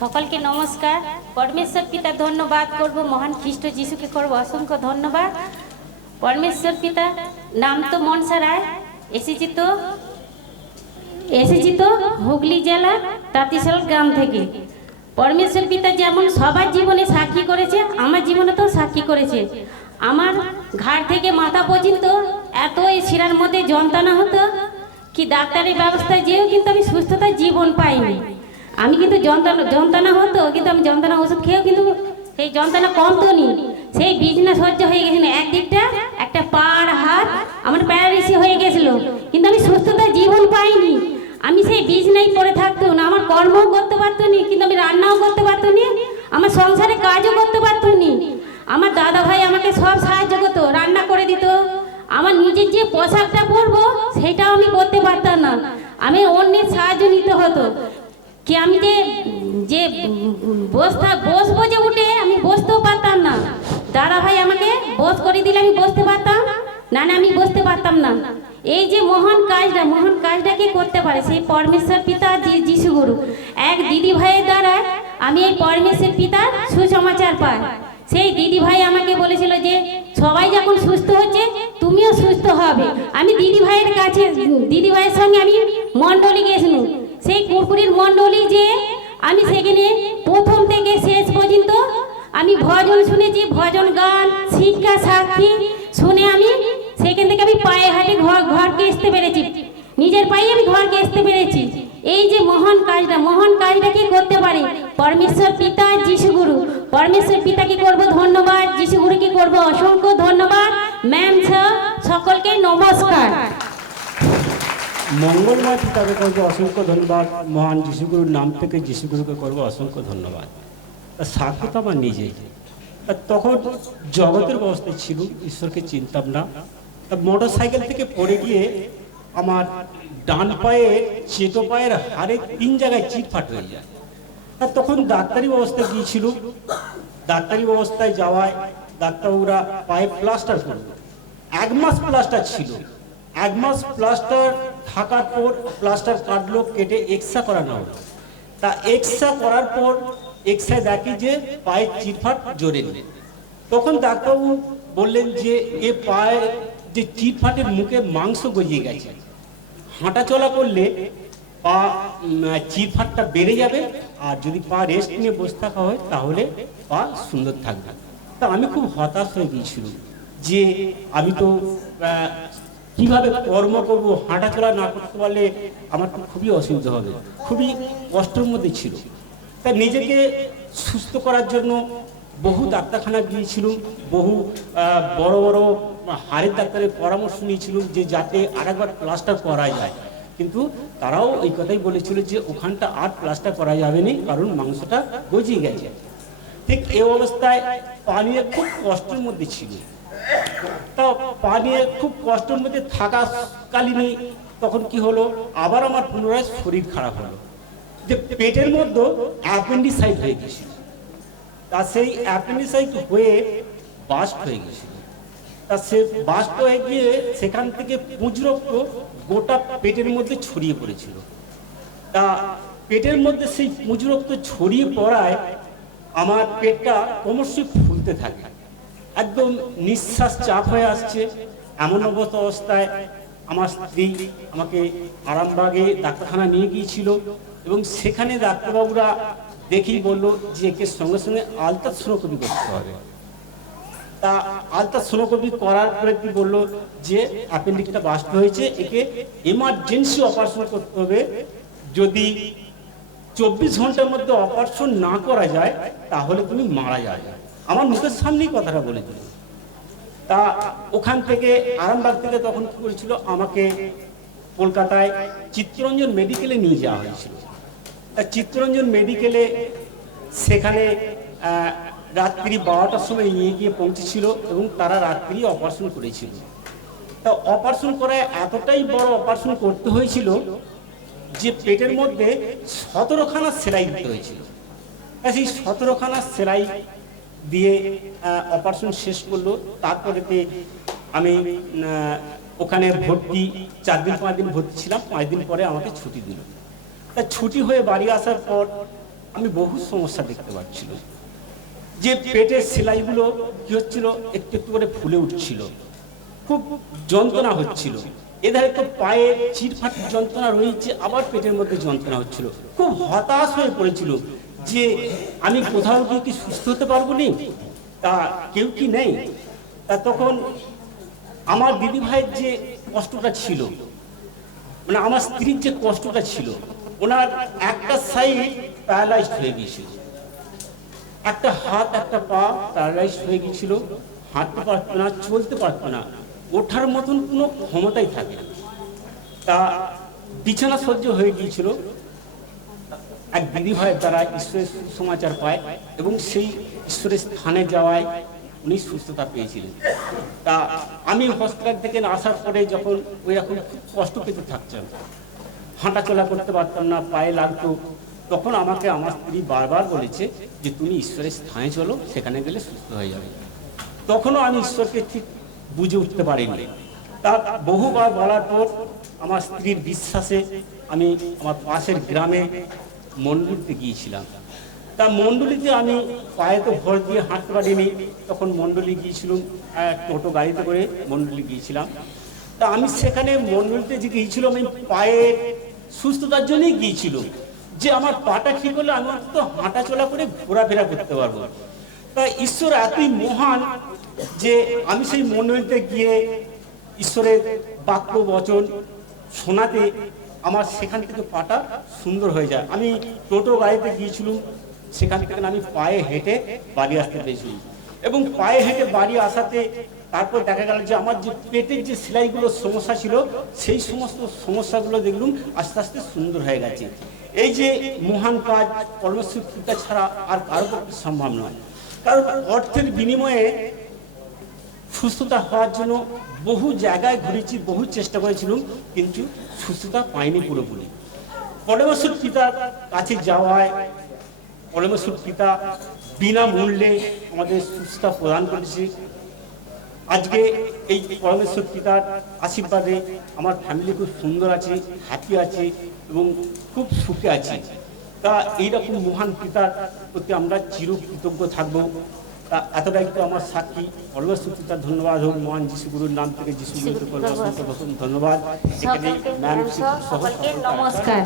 সকলকে নমস্কার। পরমেশ্বর পিতা ধন্যবাদ করব, মহান খ্রিস্ট যিশুকে করব অসংখ্য ধন্যবাদ। পরমেশ্বর পিতা নাম তো মনসা রায়, এসেছি তো হুগলি জেলা তাঁতিশাল গ্রাম থেকে। পরমেশ্বর পিতা যেমন সবার জীবনে সাক্ষী করেছে, আমার জীবনে তো সাক্ষী করেছে। আমার ঘাড় থেকে মাথা পর্যন্ত এত এই শিরার মধ্যে যন্ত্রণা হতো কি ডাক্তারের ব্যবস্থায় যেও কিন্তু আমি সুস্থতার জীবন পাইনি। আমি কিন্তু যন্ত্রণা হতো, কিন্তু আমি যন্ত্রণা ওষুধ খেয়েও কিন্তু সেই যন্ত্রণা কমতো নি। সেই বিছনা সহ্য হয়ে গেছিল, একদিকটা একটা পাড় হাত আমার প্যারালিসিস হয়ে গেছিল, কিন্তু আমি সুস্থতার জীবন পাইনি। আমি সেই বিছনায় পড়ে থাকতো না, আমার কর্মও করতে পারতো নি, কিন্তু আমি রান্নাও করতে পারতো নি, আমার সংসারে কাজও করতে পারতো নি। আমার দাদা ভাই আমাকে সব সাহায্য করতো, রান্না করে দিত। আমার নিজের যে পোশাকটা পরবো সেটাও আমি করতে পারতাম না, আমি অন্যের সাহায্য নিতে হতো। কি আমি যে বসবো যে উঠে আমি বসতেও পারতাম না। দাদা ভাই আমাকে বস করে দিলে আমি বসতে পারতাম, না আমি বসতে পারতাম না। এই যে মহান কাজটা কে করতে পারে? সেই পরমেশ্বর পিতা যিশু গুরু। এক দিদি ভাইয়ের দ্বারা আমি এই পরমেশ্বর পিতার সুসমাচার পাই। সেই দিদি ভাই আমাকে বলেছিল যে সবাই যখন সুস্থ হচ্ছে তুমিও সুস্থ হবে। আমি দিদি ভাইয়ের সঙ্গে আমি মণ্ডলী গেছিলাম, সেই কুরকুরির মণ্ডলী যে আমি সেখানে প্রথম থেকে শেষ পর্যন্ত আমি ভজন শুনেছি, ভজন গান শিক্ষা সাক্ষী শুনে আমি সেখান থেকে আমি পায়ে হাঁটে ঘরকে আসতে পেরেছি, নিজের পায়ে আমি ঘরকে আসতে পেরেছি। এই যে মহান কাজটা কি করতে পারে? পরমেশ্বর পিতা যিশু গুরু। পরমেশ্বর পিতাকে করব ধন্যবাদ, যিশু গুরুকে করব অসংখ্য ধন্যবাদ। ম্যাম স্যার সকলকে নমস্কার। মঙ্গলময় পিতাকে করবো অসংখ্য ধন্যবাদ, মহান যিশুগুরুর নাম থেকে যিশুগুরুকে করবো অসংখ্য ধন্যবাদ। সাক্ষ্য তো আমার নিজেই। তখন জগতের অবস্থায় ছিল, ঈশ্বরকে চিনতাম না। মোটর সাইকেল থেকে পড়ে গিয়ে আমার ডান পায়ে চেটো পায়ের হাড়ে 3 জায়গায় চিটফাট হয়ে যায়। আর তখন ডাক্তারি ব্যবস্থায় গিয়েছিল। ডাক্তারি ব্যবস্থায় যাওয়ায় ডাক্তারবাবুরা পায়ে প্লাস্টার করলো। 1 মাস প্লাস্টার ছিল। 1 মাস প্লাস্টার থাকার পর প্লাস্টার কাটলো, কেটে এক্সরা করানো হলো। তা এক্সরা করার পর এক্সরা দেখি যে পায়ের চিটফাট জোরে নেই। তখন ডাক্তারবাবু বললেন যে এ পায়ে যে চিটফাটের মুখে মাংস গজিয়ে গেছে, হাঁটা চলা করলে পা চিটফাটটা বেড়ে যাবে, আর যদি পা রেস্ট নিয়ে বসে থাকা হয় তাহলে পা সুন্দর থাকবে। তা আমি খুব হতাশ হয়ে গিয়েছিলাম যে আমি তো কিভাবে কর্ম করবো, হাঁটাচলা না করতে পারলে আমার তো খুবই অসুবিধা হবে, খুবই কষ্টের মধ্যে ছিল। তাই নিজেকে সুস্থ করার জন্য বহু ডাক্তারখানা গিয়েছিলাম, বহু বড় বড় হাড়ের ডাক্তারের পরামর্শ নিয়েছিলাম যে যাতে আরেকবার প্লাস্টার করা যায়, কিন্তু তারাও এই কথাই বলেছিল যে ওখানটা আর প্লাস্টার করা যাবে না, কারণ মাংসটা গজিয়ে গেছে। ঠিক এই অবস্থায় পা নিয়ে খুব কষ্টের মধ্যে ছিল। তা পা নিয়ে খুব কষ্টের মধ্যে থাকাকালীনই তখন কি হলো, আবার আমার পুনরায় শরীর খারাপ হলো, যে পেটের মধ্যে অ্যাপেন্ডিসাইট হয়ে গেছিল। তা সেই অ্যাপেন্ডিসাইট হয়ে বাস্ট হয়ে গেছিল। তা সে বাস্ট হয়ে গিয়ে সেখান থেকে পুঁজরক্ত গোটা পেটের মধ্যে ছড়িয়ে পড়েছিল। তা পেটের মধ্যে সেই পুঁজরক্ত ছড়িয়ে পড়ায় আমার পেটটা ক্রমশই ফুলতে থাকে, একদম নিঃশ্বাস চাপ হয়ে আসছে। এমন অবস্থায় আমার স্ত্রী আমাকে আরামবাগে ডাক্তারখানা নিয়ে গিয়েছিল, এবং সেখানে ডাক্তারবাবুরা দেখেই বললো যে একে সঙ্গে সঙ্গে আলট্রাসোনোগ্রাফি করতে হবে। তা আলট্রাসোনোগ্রাফি করার পরে কি বললো যে অ্যাপেন্ডিক্সটা বাস্ট হয়েছে, একে এমার্জেন্সি অপারেশন করতে হবে। যদি 24 ঘন্টার মধ্যে অপারেশন না করা যায় তাহলে তুমি মারা যাবে। আমার মুখের সামনেই কথাটা বলে দিল। তা ওখান থেকে আরামবাগ থেকে তখন কি করেছিল, আমাকে কলকাতায় চিত্তরঞ্জন মেডিকেলে নিয়ে যাওয়া হয়েছিল। তা চিত্তরঞ্জন মেডিকেলে সেখানে রাত্রি 12টার সময় নিয়ে গিয়ে পৌঁছেছিল, এবং তারা রাত্রি অপারেশন করেছিল। তা অপারেশন করে এতটাই বড় অপারেশন করতে হয়েছিল যে পেটের মধ্যে 17খানা সেলাই দিতে হয়েছিল। সেই 17খানা সেলাই দিয়ে অপারেশন শেষ করলো। তারপরেতে আমি ওখানে ভর্তি 4 দিন 5 দিন ভর্তি ছিলাম। 5 দিন পরে আমাকে ছুটি দিল। তা ছুটি হয়ে বাড়ি আসার পর আমি বহু সমস্যা দেখতে পাচ্ছিল, যে পেটের সেলাইগুলো কি হচ্ছিল, একটু একটু করে ফুলে উঠছিল, খুব যন্ত্রণা হচ্ছিল, এধারে তো পায়ে চিরফাট যন্ত্রণা রয়েছে, আবার পেটের মধ্যে যন্ত্রণা হচ্ছিল, খুব হতাশ হয়ে পড়েছিল যে আমি কোথাও গিয়ে কি সুস্থ হতে পারবো নি, তা কেউ কি নেই। তা তখন আমার দিদি ভাইয়ের যে কষ্টটা ছিল, মানে আমার স্ত্রীর যে কষ্টটা ছিল, ওনার একটা সাইড প্যারালাইজড হয়ে গিয়েছিল, একটা হাত একটা পা প্যারালাইজড হয়ে গিয়েছিল, হাঁটতে পারতো না, চলতে পারতো না, ওঠার মতন কোনো ক্ষমতাই থাকে না। তা বিছানা সহ্য হয়ে গিয়েছিল। এক দিদি ভাইয়ের দ্বারা ঈশ্বরের সুসমাচার পায় এবং সেই ঈশ্বরের স্থানে যাওয়ায় উনি সুস্থতা পেয়েছিলেন। তা আমি হসপিটাল থেকে আসার পরে যখন ওই রকম খুব কষ্ট পেতে থাকতাম, হাঁটা চলা করতে পারতাম না, পায়ে লাগতো, তখন আমাকে আমার স্ত্রী বারবার বলেছে যে তুমি ঈশ্বরের স্থানে চলো, সেখানে গেলে সুস্থ হয়ে যাবে। তখনও আমি ঈশ্বরকে ঠিক বুঝে উঠতে পারিনি। তা বহুবার বলার পর আমার স্ত্রীর বিশ্বাসে আমি আমার পাশের গ্রামে মণ্ডলীতে গিয়েছিলাম। তা মণ্ডলীতে আমি পায়ে তো ভর দিয়ে হাঁটতে পারিনি, তখন মণ্ডলী গিয়েছিলাম, টোটো গাড়িতে করে মণ্ডলী গিয়েছিলাম। তা আমি সেখানে মণ্ডলীতে যে গিয়েছিলাম, আমি পায়ে সুস্থতার জন্যই গিয়েছিল, যে আমার পাটা ঠিক হলে আমি অন্তত হাঁটা চলা করে ঘোরাফেরা করতে পারবো। তা ঈশ্বর এতই মহান যে আমি সেই মণ্ডলীতে গিয়ে ঈশ্বরের বাক্য বচন শোনাতে আমার সেখান থেকে পাটা সুন্দর হয়ে যায়। আমি টোটো গাড়িতে গিয়েছিলাম, সেখান থেকে আমি পায়ে হেঁটে বাড়ি আসতে পেরেছিলাম, এবং পায়ে হেঁটে বাড়ি আসাতে তারপর দেখা গেল যে আমার যে পেটের যে সেলাইগুলোর সমস্যা ছিল, সেই সমস্ত সমস্যাগুলো দেখলাম আস্তে আস্তে সুন্দর হয়ে গেছে। এই যে মহান কাজ পরমেশ্বর পিতা ছাড়া আর কারো পক্ষে সম্ভব নয়। কারণ অর্থের বিনিময়ে সুস্থতা হওয়ার জন্য বহু জায়গায় ঘুরেছি, বহু চেষ্টা করেছিলাম, কিন্তু সুস্থতা পাইনি পুরোপুরি। পরমেশ্বর পিতার কাছে যাওয়ায় পরমেশ্বর পিতা বিনামূল্যে আমাদের সুস্থতা প্রদান করেছে। আজকে এই পরমেশ্বর পিতার আশীর্বাদে আমার ফ্যামিলি খুব সুন্দর আছে, হ্যাপি আছে এবং খুব সুখে আছে। তা এইরকম মহান পিতার প্রতি আমরা চিরকৃতজ্ঞ থাকবো। তা এতটাই তো আমার সাক্ষী। পরমেশ্বর পিতার ধন্যবাদ হোক, মহান যিশু গুরুর নাম থেকে যিশু গুরুকে ধন্যবাদ। এখানে সকলকে নমস্কার।